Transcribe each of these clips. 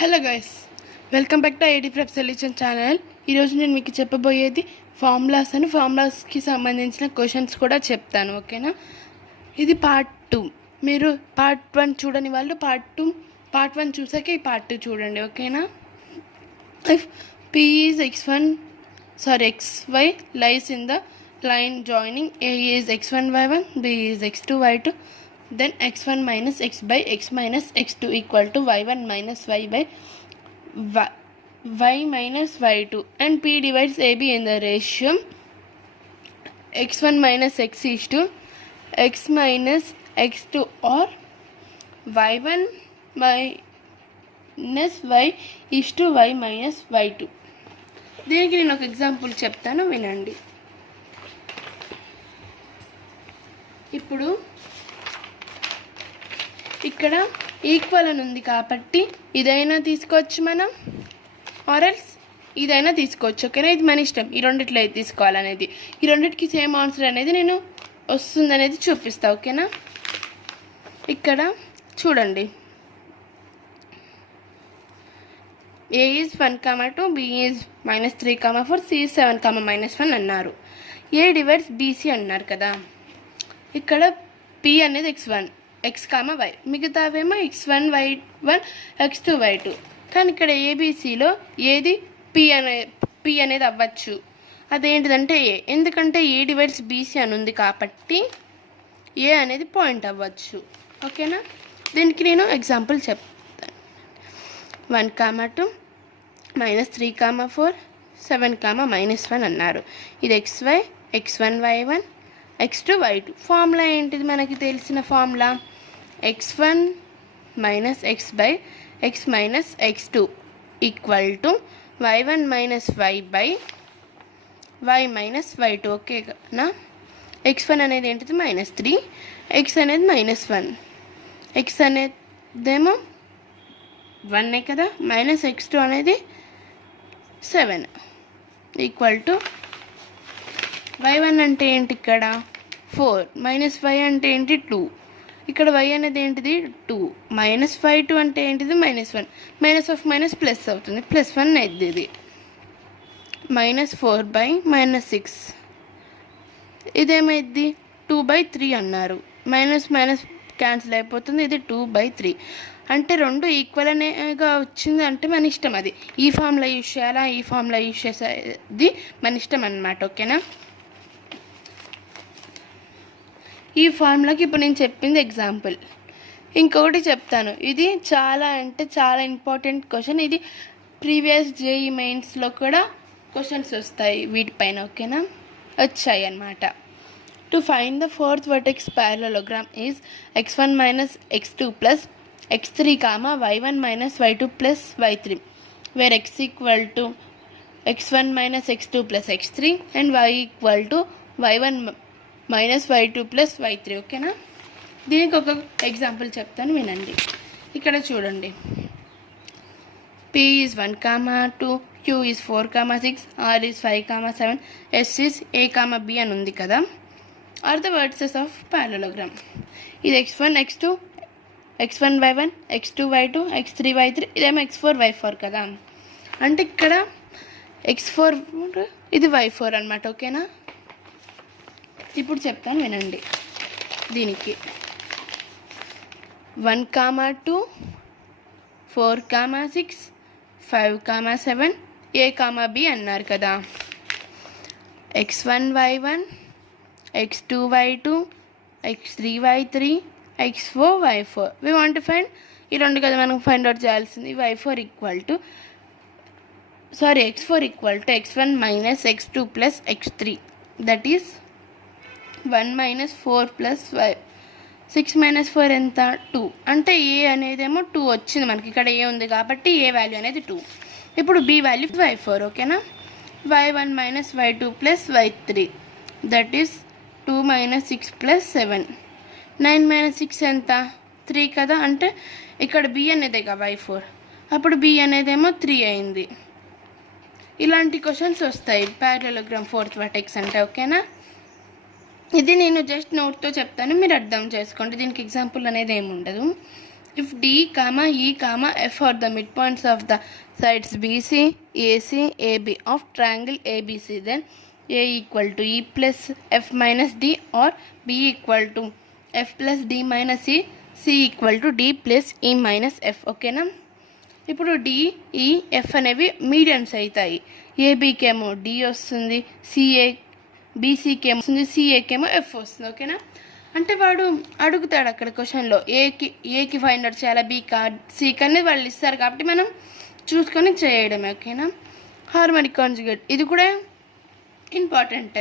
Hello guys, welcome back to ID prep solution channel. ఈరోజు నేను మీకు చెప్పబోయేది ఫార్ములాస్ అని ఫార్ములాస్కి సంబంధించిన క్వశ్చన్స్ కూడా చెప్తాను. ఓకేనా? ఇది పార్ట్ 2. మీరు పార్ట్ 1 చూడని వాళ్ళు పార్ట్ 1 చూసాక ఈ పార్ట్ 2 చూడండి. ఓకేనా? If P is xy lies in the line joining A is x1 y1, B is x2 y2, then x1 minus x by x minus x2 equal to y1 minus y by y minus y2, and P divides AB in the ratio x1 minus x is to x minus x2 or y1 minus y is to y minus y2. దీనికి నేను ఒక example చెప్తాను, వినండి. ఇప్పుడు ఇక్కడ equal అని ఉంది కాబట్టి ఇదైనా తీసుకోవచ్చు మనం, ఆర్ఎల్స్ ఇదైనా తీసుకోవచ్చు. ఓకేనా? ఇది మన ఇష్టం, ఈ రెండిట్లో ఏది తీసుకోవాలనేది. ఈ రెండిటికి సేమ్ ఆన్సర్ అనేది నేను వస్తుందనేది చూపిస్తా. ఓకేనా? ఇక్కడ చూడండి, A is 1, 2, B is -3, 4, C is 7, -1 అన్నారు. A డివైడ్స్ BC అన్నారు కదా. ఇక్కడ P అనేది x1, x, y, మిగతావేమో x1 y1 x2 y2. కానీ ఇక్కడ ABCలో ఏది P అనేది అవ్వచ్చు. అదేంటిదంటే A, ఎందుకంటే A డివైడ్స్ BC అని ఉంది కాబట్టి A అనేది పాయింట్ అవ్వచ్చు. ఓకేనా? దీనికి నేను ఎగ్జాంపుల్ చెప్తాను. 1, 2, -3, 4, 7, -1 అన్నారు. ఇది xy, x1 y1 x2 y2. Formula ఏంటిది? మనకి తెలిసిన formula x1 minus x by x minus x2 equal to y1 minus y by y minus y2. ఓకేనా? x1 అనేది ఏంటిది? -3, x అనేది -1, x అనేదేమో 1 కదా, -x2 అనేది 7 ఈక్వల్ టు y1 అంటే ఏంటి? ఇక్కడ 4 -y అంటే ఏంటి? 2. ఇక్కడ y అనేది ఏంటిది? 2. -y2 అంటే ఏంటిది? -1. -of ప్లస్ అవుతుంది, +1 అయితే ఇది -4 by -6. ఇదేమైంది? 2/3 అన్నారు. మైనస్ క్యాన్సిల్ అయిపోతుంది, ఇది 2/3. అంటే రెండు ఈక్వల్ అనేగా వచ్చింది అంటే మన ఇష్టం. అది ఈ ఫార్ములా యూజ్ చేయాలా, ఈ ఫార్ములా యూజ్ చేసేది మన ఇష్టం అన్నమాట. ఓకేనా? ఈ ఫార్ములాకి ఇప్పుడు నేను చెప్పింది ఎగ్జాంపుల్. ఇంకొకటి చెప్తాను, ఇది చాలా ఇంపార్టెంట్ క్వశ్చన్. ఇది ప్రీవియస్ JEE మెయిన్స్లో కూడా క్వశ్చన్స్ వస్తాయి వీటిపైన. ఓకేనా? వచ్చాయి అన్నమాట. To find the fourth vertex parallelogram is x1 minus x2 plus x3, y1 minus y2 plus y3, where x equal to x1 minus x2 plus x3 and y equal to y1 minus y2 plus y3. ఓకేనా? దీనికి ఒక example చెప్తాను, వినండి. ఇక్కడ చూడండి, P is 1, 2, Q is 4, 6, R is 5, 7, S is A, B అని ఉంది కదా. Are the vertices of parallelogram. ఇది x1 x2 x1 y1 x2 y2 x3 y3, ఇదేమో x4 y4 కదా. అంటే ఇక్కడ x4 ఇది y4 అనమాట. ఓకేనా? ఇప్పుడు చెప్తాను, వినండి. దీనికి 1, 2, 4, 6, 5, 7, A, B అన్నారు కదా. x1 y1 x2 y2 x3 y3 x4 y4. we want to find ఈ రెండు కదా మనం ఫైండ్ అవుట్ చేయాల్సింది. x4 equal to x1 minus x2 plus x3, that is 1 minus 4 plus 5. 6 minus 4 ఎంత? 2. అంటే A అనేదేమో 2 వచ్చింది మనకి. ఇక్కడ A ఉంది కాబట్టి A వాల్యూ అనేది 2. ఇప్పుడు B వాల్యూ y4. ఓకేనా? y1 minus y2 plus y3, that is 2 minus 6 plus 7. 9 minus 6 ఎంత? 3 కదా. అంటే ఇక్కడ B అనేదేగా y4, అప్పుడు B అనేదేమో 3 అయింది. ఇలాంటి క్వశ్చన్స్ వస్తాయి parallelogram ఫోర్త్ వర్టెక్స్ అంటే. ఓకేనా? ఇది నేను జస్ట్ నోట్తో చెప్తాను, మీరు అర్థం చేసుకోండి. దీనికి ఎగ్జాంపుల్ అనేది ఏమి ఉండదు. If D, E, F are the midpoints of the sides BC, AC, AB of triangle ABC, then A equal to E plus F minus D or B equal to F plus D minus E, C equal to D plus E minus F. ఓకేనా? ఇప్పుడు DEF అనేవి medians అవుతాయి. ఏబీకేమో D వస్తుంది, బీసీకేమో వస్తుంది, సిఏకేమో F వస్తుంది. ఓకేనా? అంటే వాడు అడుగుతాడు అక్కడ క్వశ్చన్లో ఏకి ఫైండ్ అవుట్ చేయాలా, బీకా సికి అనేది వాళ్ళు ఇస్తారు కాబట్టి మనం చూసుకొని చేయడమే. ఓకేనా? హార్మోనిక్ కాంజుగేట్ ఇది కూడా important.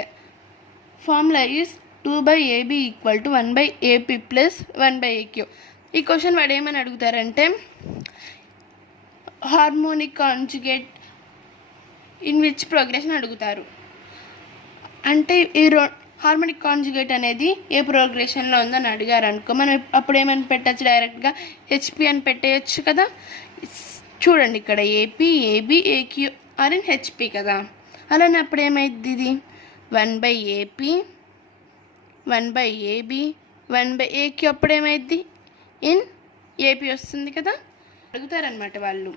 Formula is 2/AB equal to 1/AP plus 1/AQ. ఈ క్వశ్చన్ వాడు ఏమని అడుగుతారంటే harmonic conjugate in which progression అడుగుతారు. అంటే ఈ హార్మోనిక్ కాంజుగేట్ అనేది ఏ ప్రోగ్రెషన్లో ఉందని అడిగారు అనుకో, మనం అప్పుడు ఏమని పెట్టచ్చు, డైరెక్ట్గా హెచ్పి అని పెట్టేయచ్చు కదా. చూడండి ఇక్కడ AP, AB, AQ are in HP కదా. అలానే అప్పుడు ఏమైంది, ఇది 1/AP 1/AB 1/AQ అప్పుడు ఏమైంది, ఇన్ ఏపీ వస్తుంది కదా. అడుగుతారనమాట వాళ్ళు.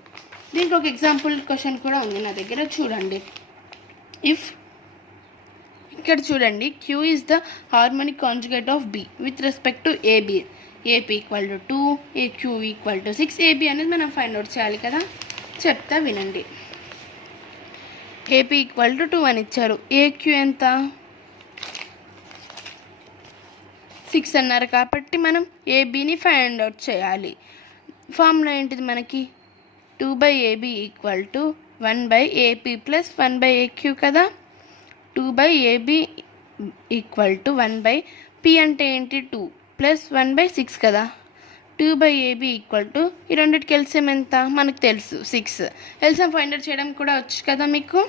దీనికి ఒక ఎగ్జాంపుల్ క్వశ్చన్ కూడా ఉంది నా దగ్గర, చూడండి. ఇఫ్ ఇక్కడ చూడండి, Q is the harmonic conjugate of B with respect to AB. AP equal to 2, AQ equal to 6. AB అనేది మనం ఫైండ్ అవుట్ చేయాలి కదా. చెప్తా వినండి. ఏపీ ఈక్వల్ టు 2 అని ఇచ్చారు. ఏక్యూ ఎంత, 6 అన్నారు కాబట్టి మనం ఏబీని ఫైండ్ అవుట్ చేయాలి. ఫార్ములా ఏంటిది మనకి, 2/AB equal to 1/AP plus 1/AQ కదా. 2/AB ఈక్వల్ టు 1/P అంటే ఏంటి, 2 ప్లస్ 1/6 కదా. 2/AB ఈక్వల్ టు ఈ రెండింటికి ఎల్సిఎం ఎంత మనకు తెలుసు, 6. ఎల్సిఎం ఫైండ్ అవుట్ చేయడం కూడా వచ్చు కదా మీకు.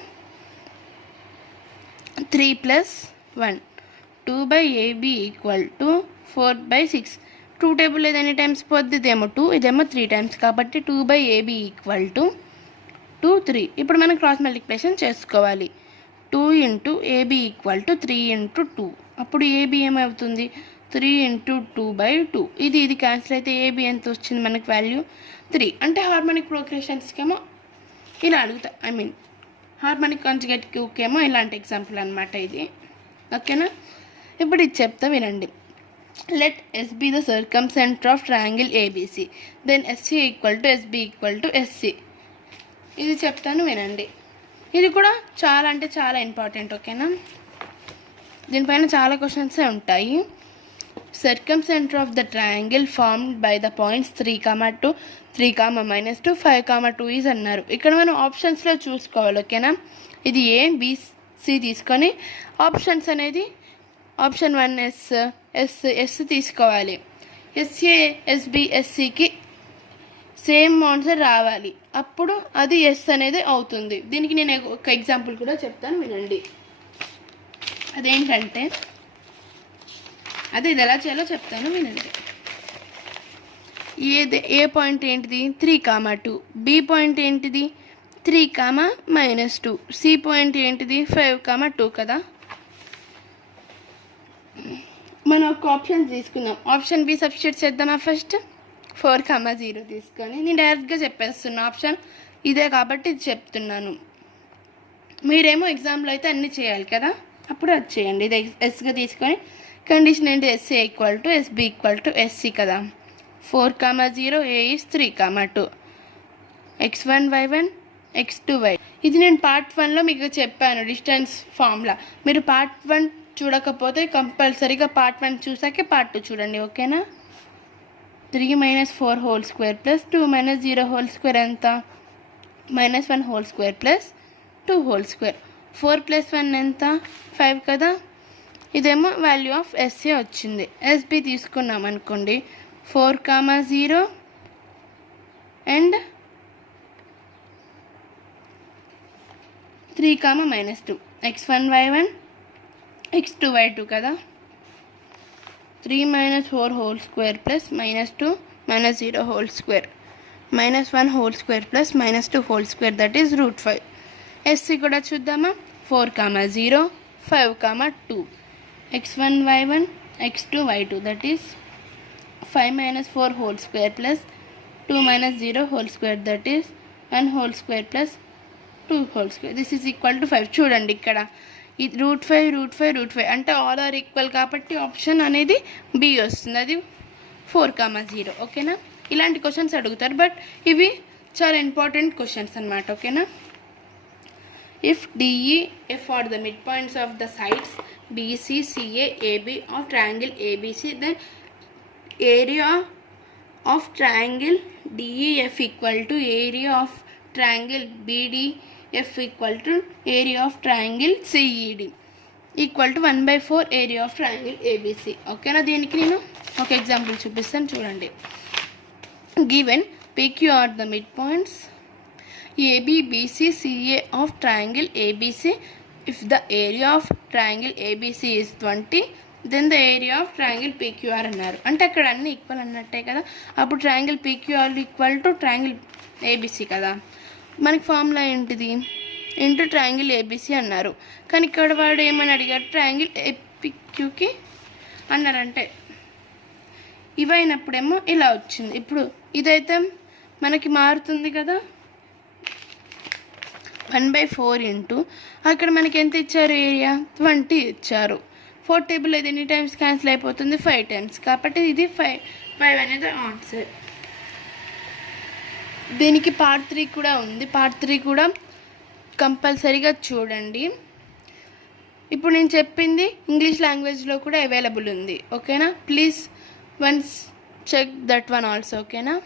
3 plus 1. 2/AB equal to 4/6. 2 table ఏది ఎన్ని టైమ్స్ పోద్ది, ఇదేమో 2, ఇదేమో 3 టైమ్స్ కాబట్టి 2/AB ఈక్వల్ టు 2, 3. ఇప్పుడు మనం క్రాస్ మల్టిప్లికేషన్ చేసుకోవాలి. 2 into AB equal to 3 into 2. అప్పుడు ఏబీ ఏమవుతుంది, 3 ఇంటూ 2/2. ఇది క్యాన్సిల్ అయితే ఏబీ ఎంత వచ్చింది మనకు వాల్యూ, 3. అంటే హార్మోనిక్ ప్రోగ్రెషన్స్కేమో ఇలా అడుగుతా, హార్మోనిక్ కాంజుగేట్ క్యూకేమో ఇలాంటి ఎగ్జాంపుల్ అనమాట ఇది. ఓకేనా? ఇప్పుడు ఇది చెప్తా వినండి. Let S be the circumcenter of triangle ABC. Then SC equal to SB equal to SC. ఇది చెప్తాను వినండి. ఇది కూడా చాలా అంటే చాలా ఇంపార్టెంట్. ఓకేనా? దీనిపైన చాలా క్వశ్చన్సే ఉంటాయి. Circumcenter of the triangle formed by the points 3, 2, 3, -2, 5, 2 is అన్నారు. ఇక్కడ మనం ఆప్షన్స్లో చూసుకోవాలి. ఓకేనా? ఇది ఏ, బి, సి తీసుకొని ఆప్షన్స్ అనేది ఆప్షన్ 1 ఎస్ తీసుకోవాలి. ఎస్ఏ, ఎస్బి, ఎస్సికి సేమ్ ఆన్సర్ రావాలి, అప్పుడు అది ఎస్ అనేది అవుతుంది. దీనికి నేను ఒక ఎగ్జాంపుల్ కూడా చెప్తాను వినండి. అదేంటంటే ఇది ఎలా చేయాలో చెప్తాను వినండి. ఏ పాయింట్ ఏంటిది, 3, 2. బి పాయింట్ ఏంటిది, 3, -2. సి పాయింట్ ఏంటిది, 5, 2 కదా. మనం ఒక ఆప్షన్ తీసుకుందాం. ఆప్షన్ బి సబ్స్టిట్యూట్ చేద్దామా ఫస్ట్. 4, 0 తీసుకొని నేను డైరెక్ట్గా చెప్పేస్తున్నా, ఆప్షన్ ఇదే కాబట్టి ఇది చెప్తున్నాను. మీరేమో ఎగ్జామ్లో అయితే అన్నీ చేయాలి కదా, అప్పుడు అది చేయండి. ఇది ఎస్గా తీసుకొని కండిషన్ ఏంటి, SA equal to SB equal to SC కదా. 4, 0 ఏ is 3, 2. x1 y1 x2 y. ఇది నేను పార్ట్ 1లో మీకు చెప్పాను డిస్టెన్స్ ఫార్ములా. మీరు పార్ట్ 1 చూడకపోతే కంపల్సరీగా పార్ట్ 1 చూసాకే పార్ట్ 2 చూడండి. ఓకేనా? 3 - 4 whole square plus 2 - 0 whole square ఎంత, -1 whole square plus 2 whole square. 4 + 1 ఎంత, 5 కదా. ఇదేమో వాల్యూ ఆఫ్ ఎస్ఏ వచ్చింది. ఎస్బి తీసుకున్నాం అనుకోండి, 4, 0 and 3, -2. x1 y1 x2 y2 కదా. 3 - 4 whole square plus -2 - 0 whole square, -1 whole square plus -2 whole square, that is √5. SC కూడా చూద్దామా. 4, 0 5, 2. x1 y1 x2 y2 that is 5 - 4 whole square plus 2 minus 0 whole square, that is 1 whole square plus 2 whole square. This is equal to 5. చూడండి ఇక్కడ ఇది √5 అంటే all are equal కాబట్టి option అనేది B వస్తుంది, అది 4,0. ఓకేనా? ఇలాంటి క్వశ్చన్స్ అడుగుతారు, బట్ ఇవి చాలా ఇంపార్టెంట్ క్వశ్చన్స్ అన్నమాట. ఓకేనా? If DE, F are the midpoints of the sides BC, CA, AB of triangle ABC, then area of triangle DEF equal to area of triangle BDF equal to area of triangle CED equal to 1/4 area of triangle ABC. ఓకేనా? దీనికి నేను ఒక example చూపిస్తాను, చూడండి. Given PQ are the midpoints AB, BC, CA of triangle ABC. If the area of triangle ABC is 20, then the area of triangle PQR అన్నారు. అంటే అక్కడ అన్ని ఈక్వల్ అన్నట్టే కదా. అప్పుడు triangle PQR equal to triangle ABC కదా. మనకి formula ఏంటిది? ఇంటూ ట్రయాంగిల్ ABC అన్నారు. కానీ ఇక్కడ వాడు ఏమని అడిగారు? ట్రయాంగిల్ APQకి అన్నారంటే ఇవైనప్పుడేమో ఇలా వచ్చింది. ఇప్పుడు ఇదైతే మనకి మారుతుంది కదా, 1/4 ఇంటూ అక్కడ మనకి ఎంత ఇచ్చారు? ఏరియా 20 ఇచ్చారు. 4 టేబుల్ అయితే ఎన్ని టైమ్స్ క్యాన్సిల్ అయిపోతుంది? 5 టైమ్స్. కాబట్టి ఇది 5 అనేది ఆన్సర్. దీనికి పార్ట్ 3 కూడా ఉంది. పార్ట్ 3 కూడా కంపల్సరీగా చూడండి. ఇప్పుడు నేను చెప్పింది ఇంగ్లీష్ లాంగ్వేజ్లో కూడా అవైలబుల్ ఉంది. ఓకేనా? Please once check that one also. ఓకేనా?